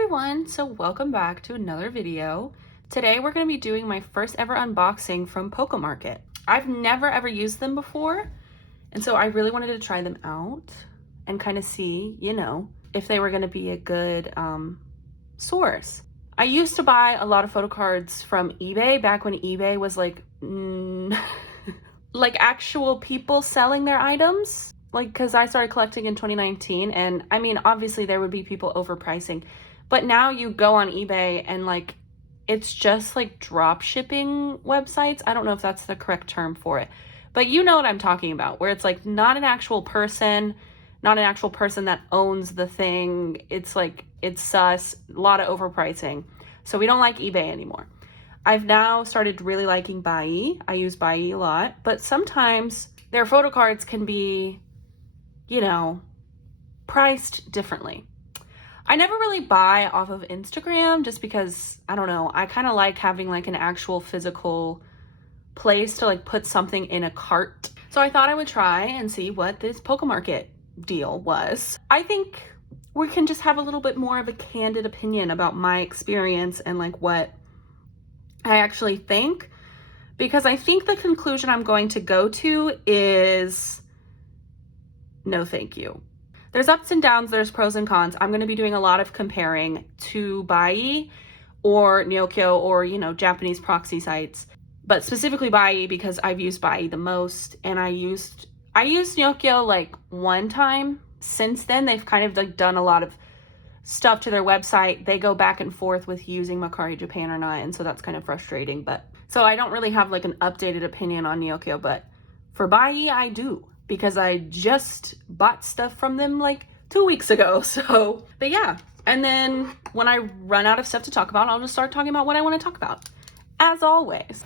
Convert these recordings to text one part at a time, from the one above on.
everyone, so welcome back to another video. Today we're going to be doing my first ever unboxing from pocamarket. I've never ever used them before, and so I really wanted to try them out and kind of see, if they were going to be a good source. I used to buy a lot of photo cards from eBay back when eBay was like actual people selling their items. Because I started collecting in 2019, and I mean, obviously there would be people overpricing, but now you go on eBay and it's just like drop shipping websites. I don't know if that's the correct term for it, but you know what I'm talking about, where it's like not an actual person that owns the thing. It's sus, a lot of overpricing. So we don't like eBay anymore. I've now started really liking Buy. I use Buy a lot, but sometimes their photo cards can be priced differently. I never really buy off of Instagram just because, I don't know, I kind of like having an actual physical place to put something in a cart. So I thought I would try and see what this pocamarket deal was. I think we can just have a little bit more of a candid opinion about my experience and what I actually think, because I think the conclusion I'm going to go to is no thank you. There's ups and downs, there's pros and cons. I'm going to be doing a lot of comparing to Buy or Nyokyo or, Japanese proxy sites, but specifically Buy because I've used Buy the most, and I used Nyokyo one time. Since then, they've kind of done a lot of stuff to their website. They go back and forth with using Mercari Japan or not, and so that's kind of frustrating. But so I don't really have an updated opinion on Nyokyo, but for Buy I do, because I just bought stuff from them 2 weeks ago. So, but yeah. And then when I run out of stuff to talk about, I'll just start talking about what I want to talk about, as always.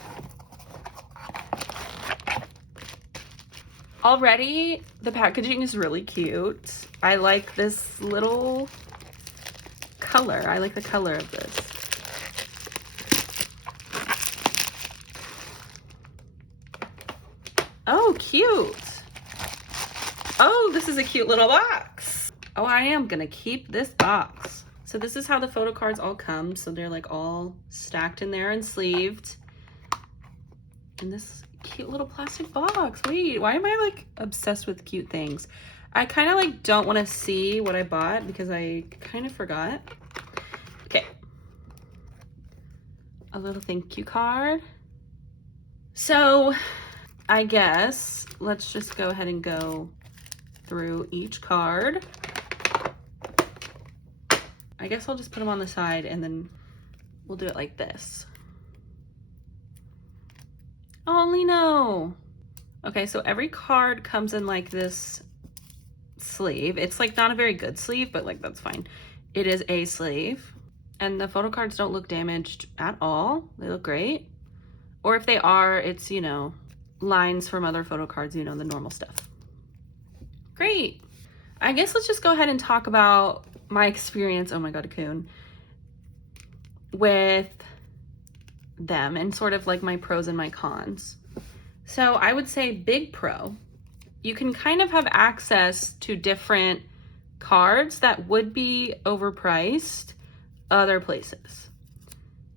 Already, the packaging is really cute. I like this little color. I like the color of this. Oh, cute. Oh, this is a cute little box. Oh, I am gonna keep this box. So this is how the photo cards all come. So they're all stacked in there and sleeved. And this cute little plastic box. Wait, why am I obsessed with cute things? I kind of don't want to see what I bought because I kind of forgot. Okay. A little thank you card. So I guess let's just go ahead and go through each card. I guess I'll just put them on the side and then we'll do it like this. Oh, Lino. Okay, so every card comes in this sleeve. It's not a very good sleeve, but that's fine. It is a sleeve, and the photo cards don't look damaged at all. They look great. Or if they are, it's, lines from other photo cards, the normal stuff. Great. I guess let's just go ahead and talk about my experience, oh my god, a coon, with them and sort of my pros and my cons. So I would say big pro, you can kind of have access to different cards that would be overpriced other places,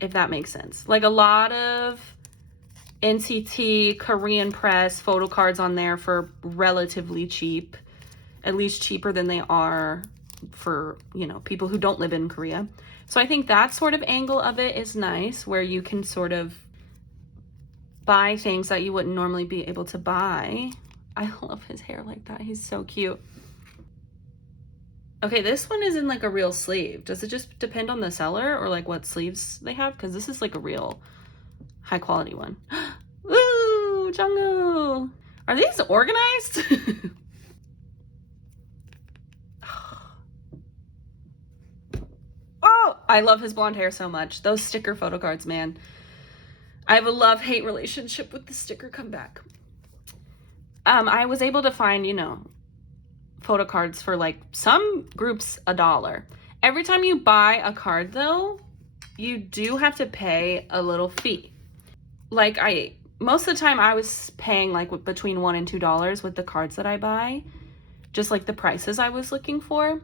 if that makes sense. A lot of NCT Korean press photo cards on there for relatively cheap, at least cheaper than they are for, people who don't live in Korea. So I think that sort of angle of it is nice, where you can sort of buy things that you wouldn't normally be able to buy. I love his hair like that. He's so cute. Okay, this one is in a real sleeve. Does it just depend on the seller or what sleeves they have? Because this is a real high quality one. Woo, Jungwoo. Are these organized? Oh, I love his blonde hair so much. Those sticker photo cards, man. I have a love-hate relationship with the sticker comeback. I was able to find, photo cards for some groups $1. Every time you buy a card though, you do have to pay a little fee. Most of the time I was paying between $1 and $2 with the cards that I buy, just the prices I was looking for.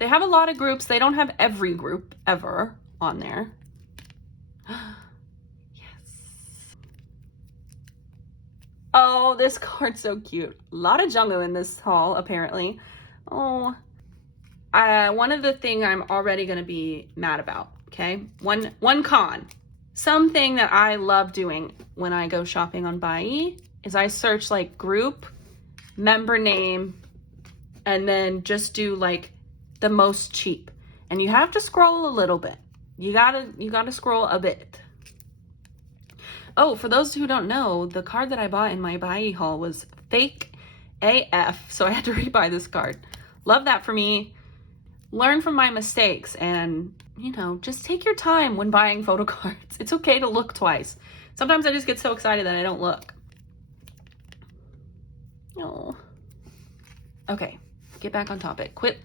They have a lot of groups. They don't have every group ever on there. Yes. Oh, this card's so cute. A lot of Jungkook in this haul, apparently. Oh, one of the things I'm already going to be mad about, okay? One con. Something that I love doing when I go shopping on Buyee is I search like group, member name, and then just do like the most cheap. And you have to scroll a little bit. You gotta scroll a bit. Oh, for those who don't know, the card that I bought in my Buyee haul was fake AF, so I had to rebuy this card. Love that for me. Learn from my mistakes and, you know, just take your time when buying photo cards. It's okay to look twice. Sometimes I just get so excited that I don't look. Oh. Okay, get back on topic. Quit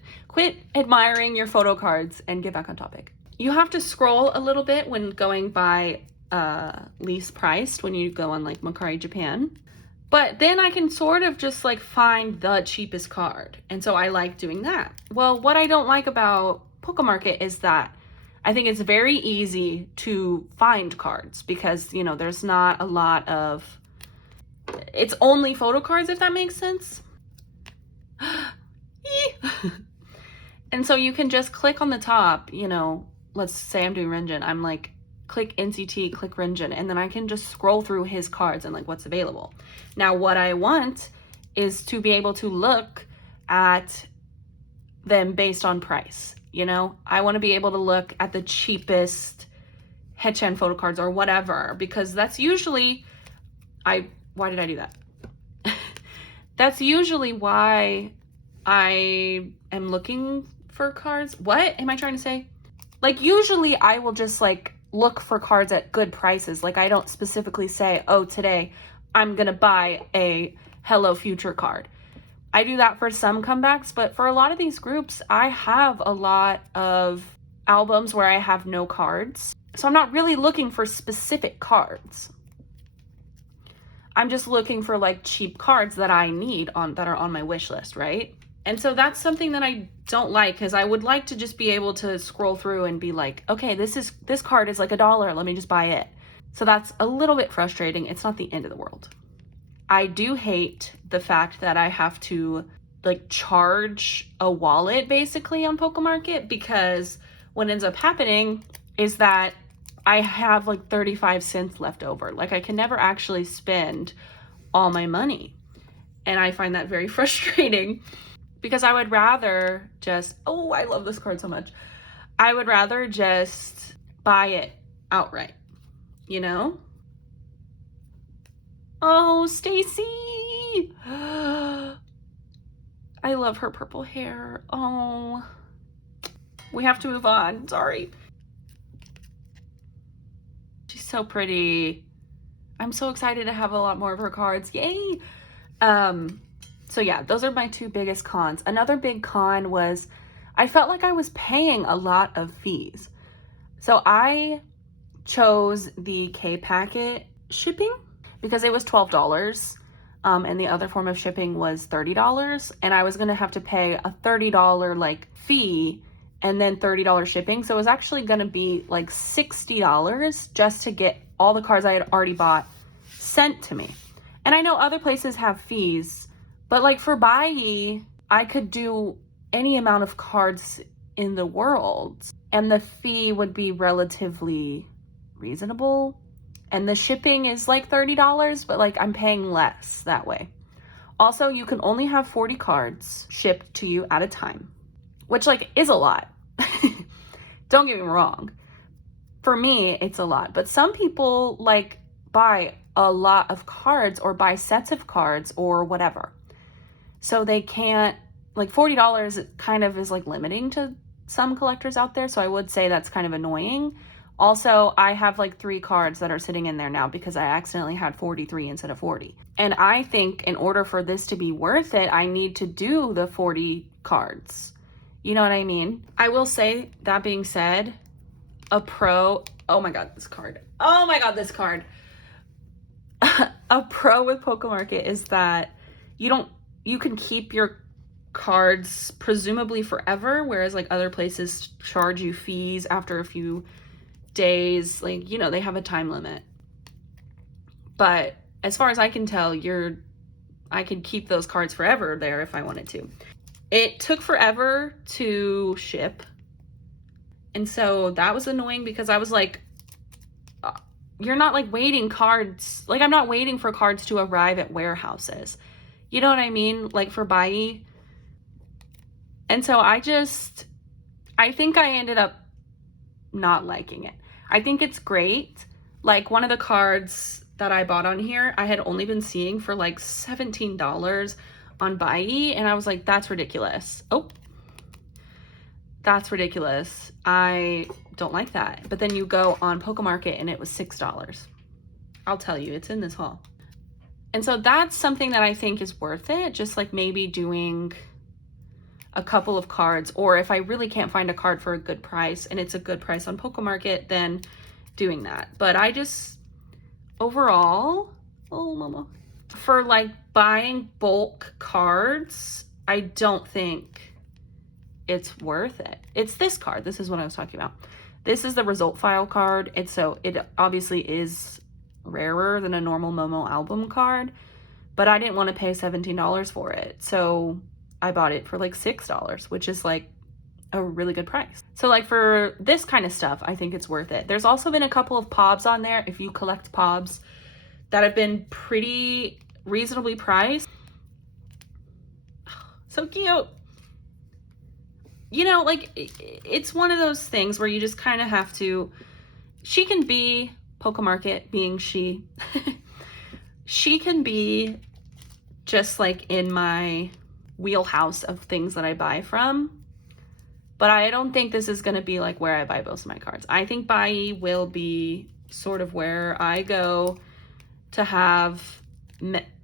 admiring your photo cards and get back on topic. You have to scroll a little bit when going by least priced when you go on like Mercari Japan. But then I can sort of just like find the cheapest card. And so I like doing that. Well, what I don't like about pocamarket is that I think it's very easy to find cards because, you know, there's not a lot of, it's only photo cards, if that makes sense. And so you can just click on the top, you know, let's say I'm doing Renjin. I'm like, click NCT, click Renjin, and then I can just scroll through his cards and like what's available. Now, what I want is to be able to look at them based on price. You know, I want to be able to look at the cheapest Haechan photo cards or whatever, because that's usually, why did I do that? That's usually why I am looking for cards. What am I trying to say? Like, usually I will just like look for cards at good prices. Like, I don't specifically say, oh, today I'm gonna buy a Hello Future card. I do that for some comebacks, but for a lot of these groups, I have a lot of albums where I have no cards. So I'm not really looking for specific cards. I'm just looking for like cheap cards that I need that are on my wish list, right? And so that's something that I don't like, because I would like to just be able to scroll through and be like, okay, this card is like $1. Let me just buy it. So that's a little bit frustrating. It's not the end of the world. I do hate the fact that I have to like charge a wallet basically on pocamarket, because what ends up happening is that I have like 35 cents left over. Like, I can never actually spend all my money. And I find that very frustrating, because I would rather just, oh, I love this card so much. I would rather just buy it outright, you know? Oh, Stacy. I love her purple hair. Oh, we have to move on. Sorry. She's so pretty. I'm so excited to have a lot more of her cards. Yay. So yeah, those are my two biggest cons. Another big con was I felt like I was paying a lot of fees. So I chose the K-Packet shipping because it was $12, and the other form of shipping was $30, and I was gonna have to pay a $30 like fee and then $30 shipping. So it was actually gonna be like $60 just to get all the cards I had already bought sent to me. And I know other places have fees, but like for Buyee, I could do any amount of cards in the world and the fee would be relatively reasonable. And the shipping is like $30, but like I'm paying less that way. Also, you can only have 40 cards shipped to you at a time, which like is a lot. Don't get me wrong. For me, it's a lot, but some people like buy a lot of cards or buy sets of cards or whatever. So they can't, like $40 kind of is like limiting to some collectors out there. So I would say that's kind of annoying. Also, I have like 3 cards that are sitting in there now because I accidentally had 43 instead of 40. And I think in order for this to be worth it, I need to do the 40 cards. You know what I mean? I will say, that being said, a pro, oh my God, this card. Oh my God, this card. A pro with pocamarket is that you can keep your cards presumably forever, whereas like other places charge you fees after a few days. Like, you know, they have a time limit. But as far as I can tell, I could keep those cards forever there if I wanted to. It took forever to ship. And so that was annoying because I was like, you're not like waiting cards. Like, I'm not waiting for cards to arrive at warehouses. You know what I mean? Like for Bai. And so I think I ended up not liking it. I think it's great. Like one of the cards that I bought on here, I had only been seeing for like $17 on Bai, and I was like, that's ridiculous. Oh, that's ridiculous. I don't like that. But then you go on Pocamarket and it was $6. I'll tell you, it's in this haul. And so that's something that I think is worth it. Just like maybe doing a couple of cards, or if I really can't find a card for a good price and it's a good price on Pocamarket, then doing that. But I just, overall, oh mama, for like buying bulk cards, I don't think it's worth it. It's this card. This is what I was talking about. This is the result file card. It obviously is rarer than a normal Momo album card, but I didn't want to pay $17 for it. So I bought it for like $6, which is like a really good price. So like for this kind of stuff, I think it's worth it. There's also been a couple of POBs on there, if you collect POBs, that have been pretty reasonably priced. So cute. You know, like it's one of those things where you just kind of have to, she can be, Pocamarket being she, she can be just like in my wheelhouse of things that I buy from, but I don't think this is going to be like where I buy most of my cards. I think Bai will be sort of where I go to have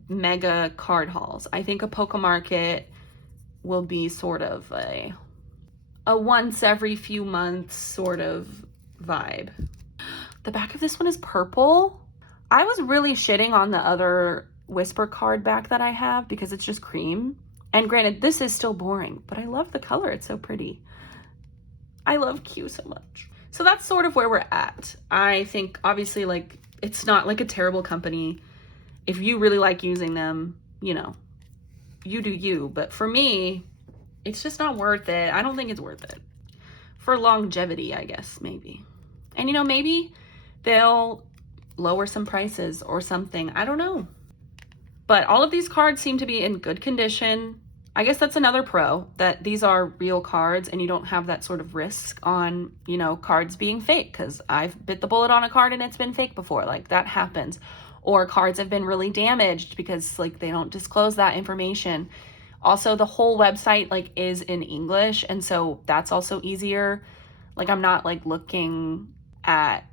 mega card hauls. I think a Pocamarket will be sort of a once every few months sort of vibe. The back of this one is purple. I was really shitting on the other Whisper card back that I have because it's just cream. And granted, this is still boring, but I love the color. It's so pretty. I love Q so much. So that's sort of where we're at. I think obviously like it's not like a terrible company. If you really like using them, you know, you do you. But for me, it's just not worth it. I don't think it's worth it. For longevity, I guess, maybe. And you know, maybe they'll lower some prices or something. I don't know. But all of these cards seem to be in good condition. I guess that's another pro, that these are real cards and you don't have that sort of risk on, you know, cards being fake, because I've bit the bullet on a card and it's been fake before. Like that happens. Or cards have been really damaged because like they don't disclose that information. Also, the whole website like is in English, and so that's also easier. Like I'm not like looking at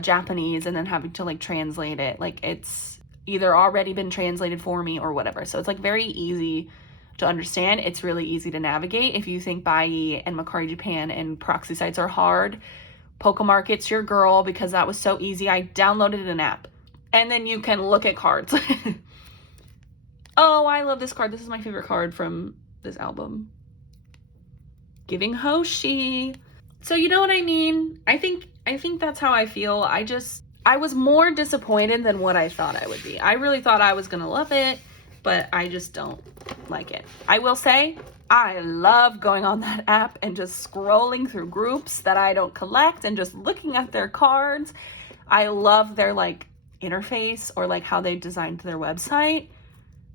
Japanese and then having to like translate it. Like it's either already been translated for me or whatever. So it's like very easy to understand. It's really easy to navigate. If you think Bai and Mercari Japan and proxy sites are hard, Pocamarket's your girl, because that was so easy. I downloaded an app and then you can look at cards. Oh, I love this card. This is my favorite card from this album. Giving Hoshi. So you know what I mean? I think that's how I feel. I was more disappointed than what I thought I would be. I really thought I was gonna love it, but I just don't like it. I will say, I love going on that app and just scrolling through groups that I don't collect and just looking at their cards. I love their like interface, or like how they designed their website.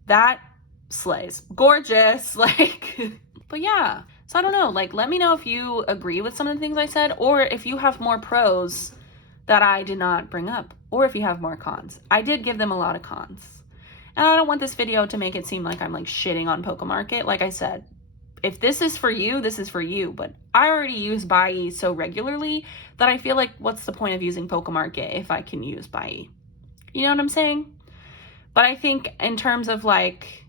That slays. Gorgeous. Like, but yeah. So I don't know, like, let me know if you agree with some of the things I said, or if you have more pros that I did not bring up, or if you have more cons. I did give them a lot of cons. And I don't want this video to make it seem like I'm like shitting on Pocamarket. Like I said, if this is for you, this is for you. But I already use Bai so regularly that I feel like what's the point of using Pocamarket if I can use Bai? You know what I'm saying? But I think in terms of like,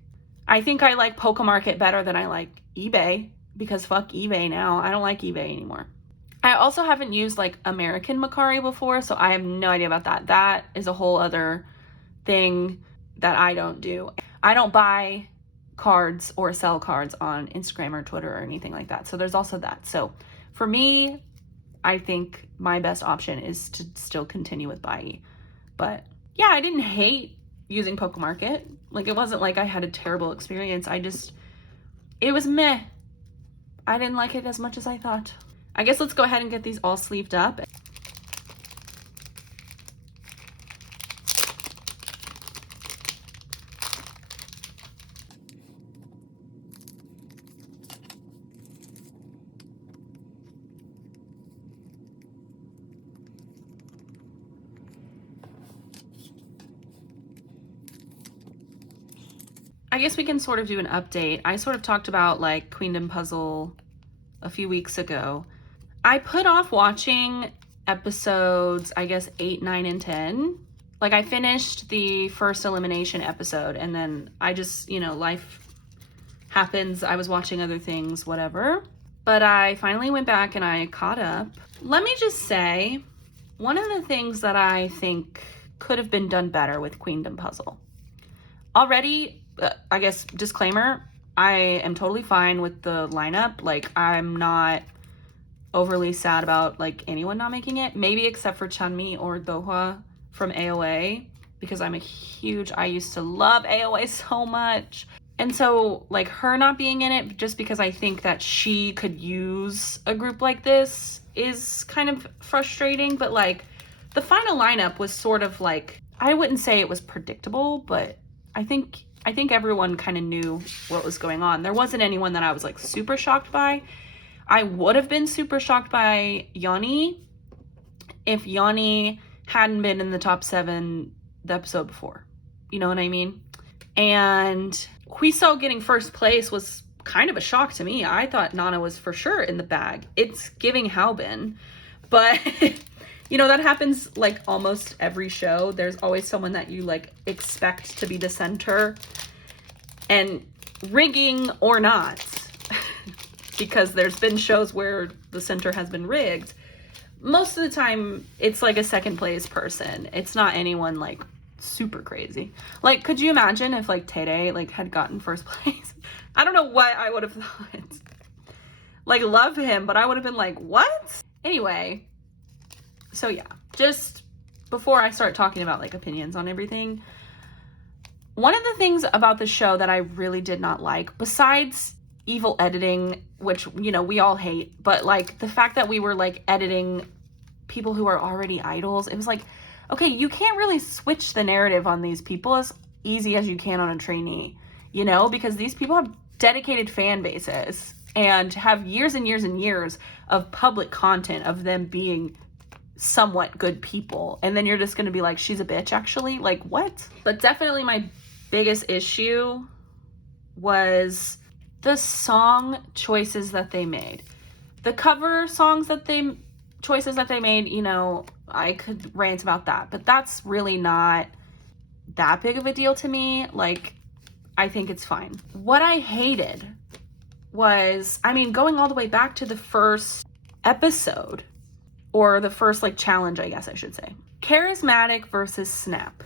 I think I like Pocamarket better than I like eBay, because fuck eBay now. I don't like eBay anymore. I also haven't used like American Mercari before, so I have no idea about that. That is a whole other thing that I don't do. I don't buy cards or sell cards on Instagram or Twitter or anything like that. So there's also that. So for me, I think my best option is to still continue with Bai. But yeah, I didn't hate using pocamarket. Like, it wasn't like I had a terrible experience. It was meh. I didn't like it as much as I thought. I guess let's go ahead and get these all sleeved up. I guess we can sort of do an update. I sort of talked about like Queendom Puzzle a few weeks ago. I put off watching episodes, I guess 8, 9, and 10. Like, I finished the first elimination episode and then I just, life happens. I was watching other things, whatever. But I finally went back and I caught up. Let me just say, one of the things that I think could have been done better with Queendom Puzzle. Already, I guess, disclaimer, I am totally fine with the lineup. Like, I'm not overly sad about, like, anyone not making it. Maybe except for Chanmi or Dohwa from AOA, because I used to love AOA so much. And so, like, her not being in it, just because I think that she could use a group like this is kind of frustrating. But, like, the final lineup was sort of, like, I wouldn't say it was predictable, but I think everyone kind of knew what was going on. There wasn't anyone that I was like super shocked by. I would have been super shocked by Yanni if Yanni hadn't been in the top 7 the episode before. You know what I mean? And Huiso getting first place was kind of a shock to me. I thought Nana was for sure in the bag. It's giving Halbin, but that happens like almost every show. There's always someone that you like expect to be the center, and rigging or not, because there's been shows where the center has been rigged. Most of the time it's like a second place person. It's not anyone like super crazy. Like, could you imagine if like Tere like had gotten first place? I don't know what I would have thought. Like, love him, but I would have been like, what? Anyway, so yeah, just before I start talking about like opinions on everything, one of the things about the show that I really did not like, besides evil editing, which, we all hate, but like the fact that we were like editing people who are already idols, it was like, okay, you can't really switch the narrative on these people as easy as you can on a trainee, because these people have dedicated fan bases and have years and years and years of public content of them being somewhat good people, and then you're just gonna be like, she's a bitch actually, like, what? But definitely my biggest issue was the song choices that they made. The cover songs choices that they made, I could rant about that, but that's really not that big of a deal to me. Like, I think it's fine. What I hated was, going all the way back to the first episode, or the first like challenge, I guess I should say. Charismatic versus Snap.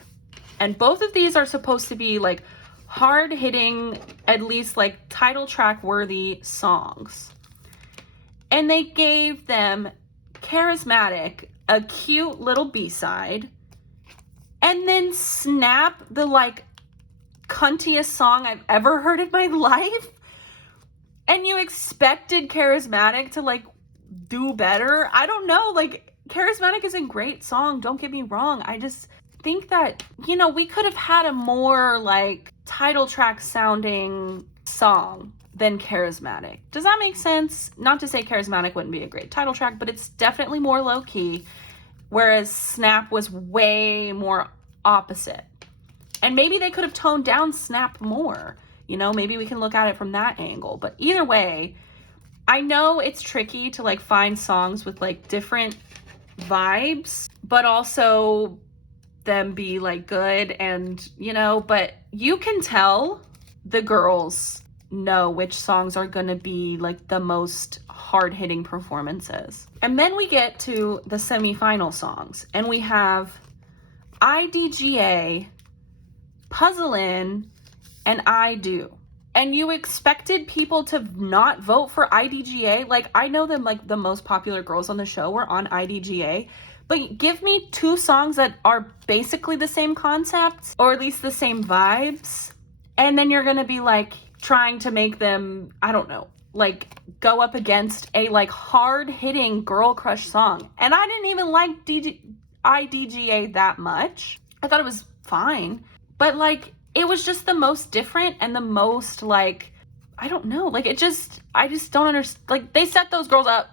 And both of these are supposed to be like hard hitting, at least like title track worthy songs. And they gave them Charismatic, a cute little B-side, and then Snap, the like cuntiest song I've ever heard in my life. And you expected Charismatic to like do better. I don't know, like, Charismatic is a great song, don't get me wrong. I just think that, we could have had a more like title track sounding song than Charismatic. Does that make sense? Not to say Charismatic wouldn't be a great title track, but it's definitely more low-key, whereas Snap was way more opposite. And maybe they could have toned down Snap more, maybe we can look at it from that angle. But either way, I know it's tricky to like find songs with like different vibes, but also them be like good, and but you can tell the girls know which songs are gonna be like the most hard-hitting performances. And then we get to the semi-final songs, and we have IDGA, Puzzle In, and I Do. and you expected people to not vote for IDGA. Like, I know them, like, the most popular girls on the show were on IDGA, but give me 2 songs that are basically the same concepts, or at least the same vibes, and then you're gonna be like trying to make them, I don't know, like go up against a like hard-hitting girl crush song. And I didn't even like IDGA that much. I thought it was fine, but like it was just the most different and the most like, I don't know, like I just don't understand. Like, they set those girls up.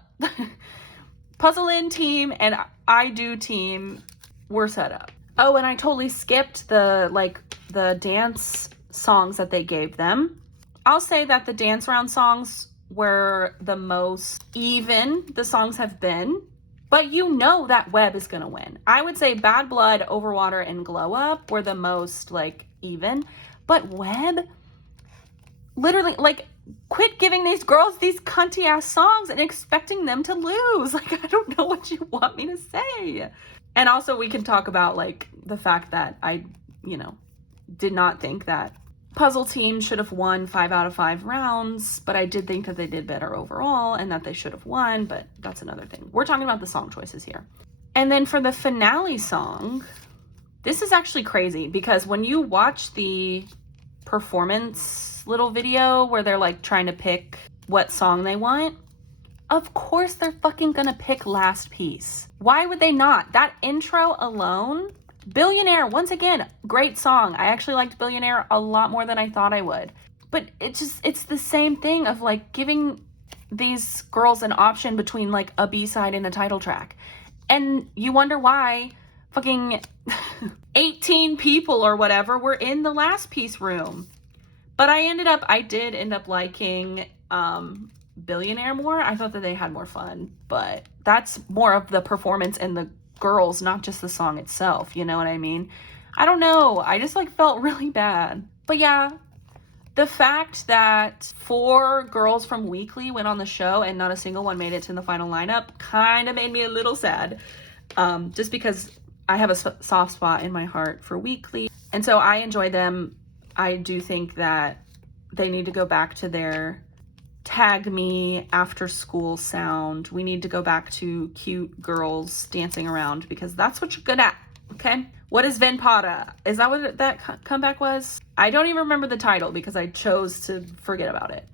Puzzle In team and I Do team were set up. Oh, and I totally skipped the dance songs that they gave them. I'll say that the dance round songs were the most even the songs have been, but you know that Web is gonna win. I would say Bad Blood, Overwater, and Glow Up were the most like even, but Web, literally, like, quit giving these girls these cunty ass songs and expecting them to lose. Like, I don't know what you want me to say. And also we can talk about like the fact that I, did not think that Puzzle Team should have won 5 out of 5 rounds, but I did think that they did better overall and that they should have won, but that's another thing. We're talking about the song choices here. And then for the finale song, this is actually crazy because when you watch the performance little video where they're like trying to pick what song they want, of course they're fucking gonna pick Last Piece. Why would they not? That intro alone, Billionaire, once again, great song. I actually liked Billionaire a lot more than I thought I would. But it's the same thing of like giving these girls an option between like a B-side and a title track. And you wonder why fucking 18 people or whatever were in the Last Piece room. But I did end up liking Billionaire more. I thought that they had more fun, but that's more of the performance and the girls, not just the song itself, you know what I mean? I don't know, I just like felt really bad. But yeah, the fact that 4 girls from Weekly went on the show and not a single one made it to the final lineup kind of made me a little sad, just because I have a soft spot in my heart for Weekly, and so I enjoy them. I do think that they need to go back to their tag me after school sound. We need to go back to cute girls dancing around because that's what you're good at, okay? What is Venpada? Is that what that comeback was? I don't even remember the title because I chose to forget about it.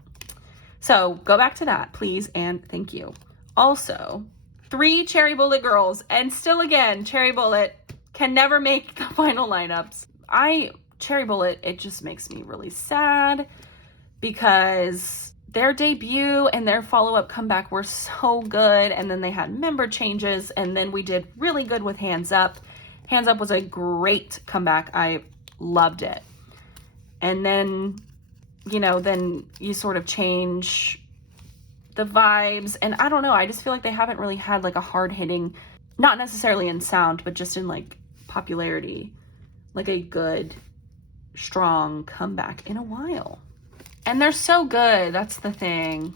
So go back to that, please, and thank you. Also, 3 Cherry Bullet girls, and still again, Cherry Bullet can never make the final lineups. Cherry Bullet, it just makes me really sad because their debut and their follow-up comeback were so good, and then they had member changes, and then we did really good with Hands Up. Hands Up was a great comeback. I loved it. And then, then you sort of change the vibes, and I don't know, I just feel like they haven't really had like a hard-hitting, not necessarily in sound, but just in like popularity, like a good, strong comeback in a while. And they're so good, that's the thing.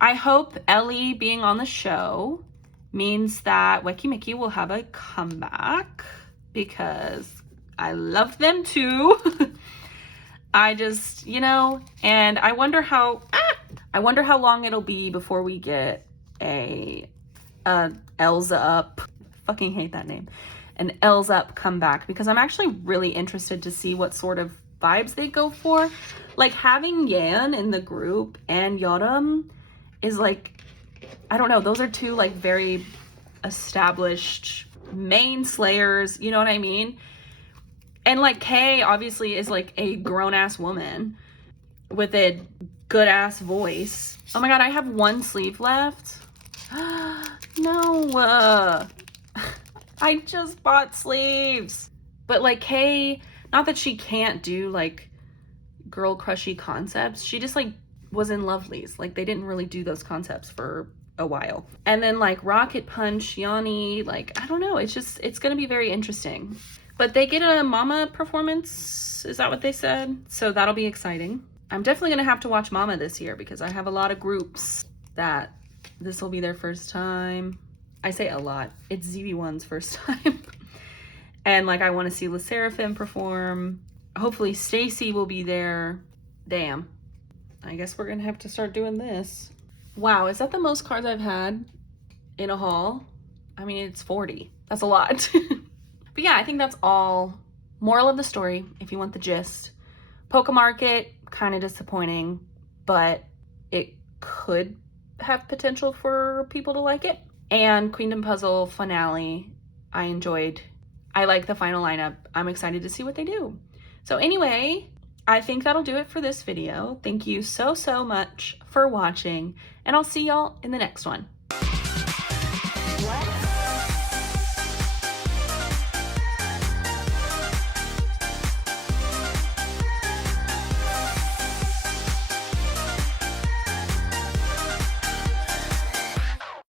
I hope Ellie being on the show means that Weki Mickey will have a comeback because I love them too. I just, and I wonder how long it'll be before we get a Elza Up, fucking hate that name, an Elza Up comeback, because I'm actually really interested to see what sort of vibes they go for. Like, having Yan in the group and Yoram is like, I don't know, those are 2 like very established main slayers, you know what I mean? And like Kay obviously is like a grown-ass woman with a good-ass voice. Oh my god, I have 1 sleeve left. No, I just bought sleeves. But like Kay, not that she can't do like girl crushy concepts, she just like was in Lovelies. Like, they didn't really do those concepts for a while. And then like Rocket Punch, Yanni, like, I don't know, it's gonna be very interesting. But they get a Mama performance, is that what they said? So that'll be exciting. I'm definitely gonna have to watch Mama this year because I have a lot of groups that this will be their first time. I say a lot, it's ZB1's first time. And like, I want to see LE SSERAFIM perform. Hopefully Stacy will be there. Damn. I guess we're gonna have to start doing this. Wow, is that the most cards I've had in a haul? I mean, it's 40. That's a lot. But yeah, I think that's all. Moral of the story, if you want the gist. Pocamarket, kind of disappointing, but it could have potential for people to like it. And Queendom Puzzle finale, I enjoyed. I like the final lineup. I'm excited to see what they do. So anyway, I think that'll do it for this video. Thank you so much for watching, and I'll see y'all in the next one.